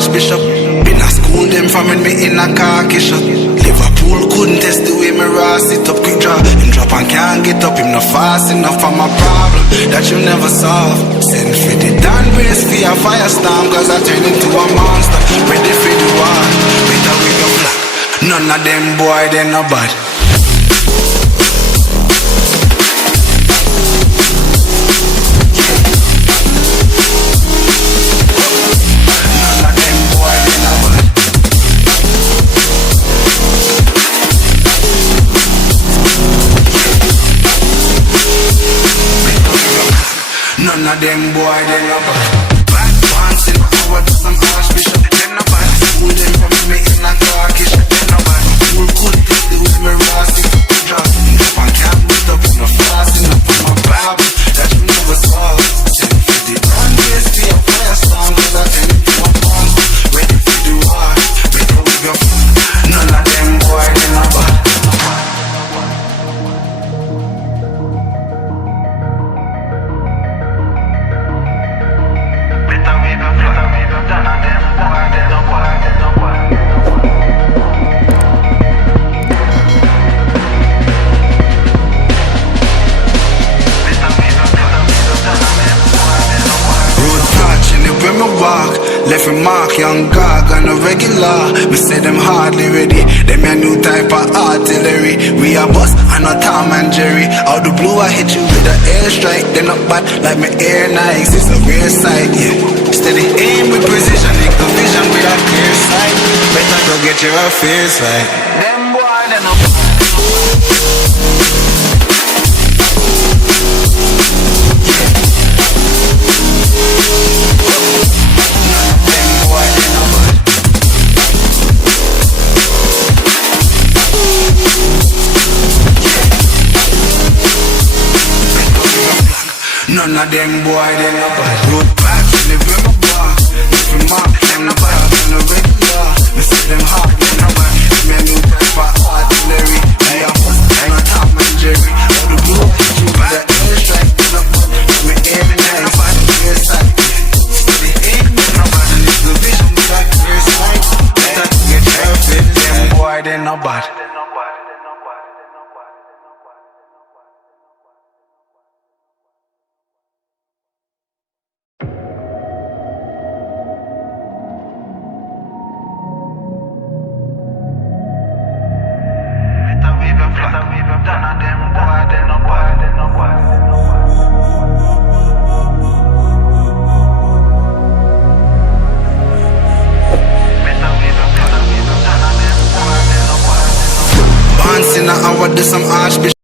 archbishop. Been a school them from when me in a khaki shop. Liverpool couldn't test the way me raw sit up. Quick draw, him drop and can't get up. Him not fast enough for my problem that you never solve. Send for the Dan race for a firestorm, cause I turn into a monster. Ready for the war, better with your flag. None of them boy, they no bad. None of them boy, they no bad. Bad ones in power to some archbishop. Them no bad. School them from me in a khaki shop. Them no bad. School couldn't take the way me rosy. Drop and can't meet up with no fasting up on my Bible that you never saw. Send for the run race for your fire storm, cause I turn into a monster. Ready for the war, better with your none of them boy, they no bad. Left a mark, young gog on a regular. We say them hardly ready. Them a new type of artillery. We a boss and not Tom and Jerry. Out the blue I hit you with an airstrike. They not bad like my air Nikes. It's a rare sight, yeah. Steady aim with precision. Make the vision with a clear sight. Better go get your affairs right. Them boy, they no none of them boy, they no bad. Road back, live with my bar. If you mark, them no bad. Them no regular. We see them hard, them no bad. Me a new type of artillery. I a bust, I a Tom and Jerry. Out the blue, you with the airstrike. They no bad. Me aim and I no bad. Clear sight. They ain't no bad. And it's the vision with a clear sight. Better to get perfect. Them boy, they no bad. In an hour, do some archbishop.